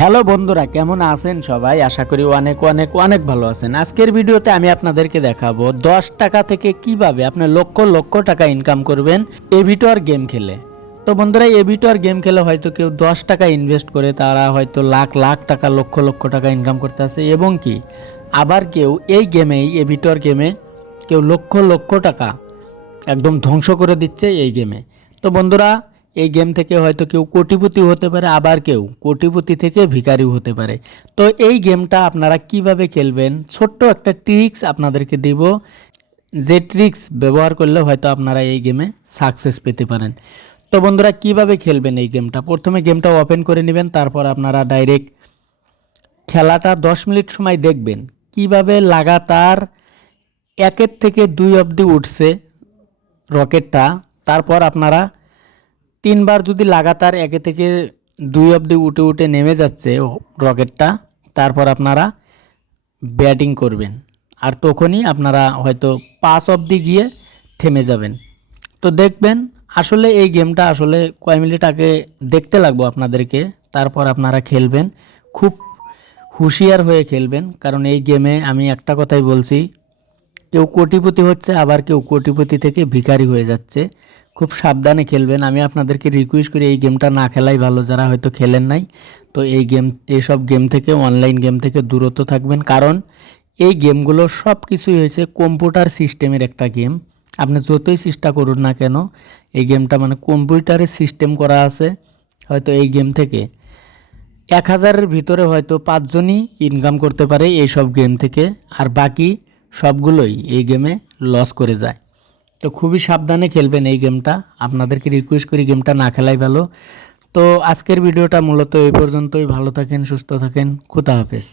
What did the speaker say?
Hello বন্ধুরা, কেমন আছেন সবাই? আশা করি অনেক অনেক অনেক ভালো আছেন। আজকের ভিডিওতে আমি আপনাদেরকে দেখাবো 10 টাকা থেকে কিভাবে আপনি লক্ষ লক্ষ টাকা ইনকাম করবেন এভিটর গেম খেলে। তো বন্ধুরা, এভিটর গেম খেলে হয়তো কেউ 10 টাকা ইনভেস্ট করে তারা হয়তো লাখ লাখ টাকা লক্ষ লক্ষ টাকা ইনকাম করতে আছে, এবং কি আবার কেউ এই গেমেই এভিটর গেমে কেউ লক্ষ লক্ষ টাকা একদম ধ্বংস করে দিচ্ছে এই গেমে। তো বন্ধুরা, এই গেম থেকে হয়তো কেউ কোটিপতি হতে পারে, আবার কেউ কোটিপতি থেকে ভিখারিও হতে পারে। তো এই গেমটা আপনারা কিভাবে খেলবেন ছোট্ট একটা ট্রিক্স আপনাদেরকে দিব, যে ট্রিক্স ব্যবহার করলে হয়তো আপনারা এই গেমে সাকসেস পেতে পারেন। তো বন্ধুরা, কিভাবে খেলবেন এই গেমটা? প্রথমে গেমটা ওপেন করে নেবেন, তারপর আপনারা ডাইরেক্ট খেলাটা 10 মিনিট সময় দেখবেন কিভাবে লাগাতার 1 থেকে 2 অবধি উঠছে রকেটটা। তারপর আপনারা 3বার যদি লাগাতার 1 থেকে 2 অবধি উঠে উঠে নেমে যাচ্ছে রকেটটা, তারপর আপনারা ব্যাটিং করবেন, আর তখনই আপনারা হয়তো 5 অবধি গিয়ে থেমে যাবেন। তো দেখবেন আসলে এই গেমটা আসলে কয় মিনিট আগে দেখতে লাগবো আপনাদেরকে, তারপর আপনারা খেলবেন। খুব হুঁশিয়ার হয়ে খেলবেন, কারণ এই গেমে আমি একটা কথাই বলছি, কেউ কোটিপতি হচ্ছে, আবার কেউ কোটিপতি থেকে ভিখারি হয়ে যাচ্ছে। খুব সাবধানে খেলবেন। আমি আপনাদেরকে রিকোয়েস্ট করি এই গেমটা না খেলাই ভালো, যারা হয়তো খেলেন নাই। তো এইসব গেম থেকে, অনলাইন গেম থেকে দূরত্ব থাকবেন, কারণ এই গেমগুলো সব কিছুই হয়েছে কম্পিউটার সিস্টেমের একটা গেম। আপনি যতই চেষ্টা করুন না কেন, এই গেমটা মানে কম্পিউটারে সিস্টেম করা আছে। হয়তো এই গেম থেকে 1000-এর ভিতরে হয়তো 5 জনই ইনকাম করতে পারে এইসব গেম থেকে, আর বাকি সবগুলোই এই গেমে লস করে যায়। তো খুবই সাবধানে খেলবেন এই গেমটা। আপনাদেরকে রিকোয়েস্ট করি গেমটা না খেলাই ভালো। তো আজকের ভিডিওটা মূলত এই পর্যন্তই। ভালো থাকেন, সুস্থ থাকেন, খুদা হাফেজ।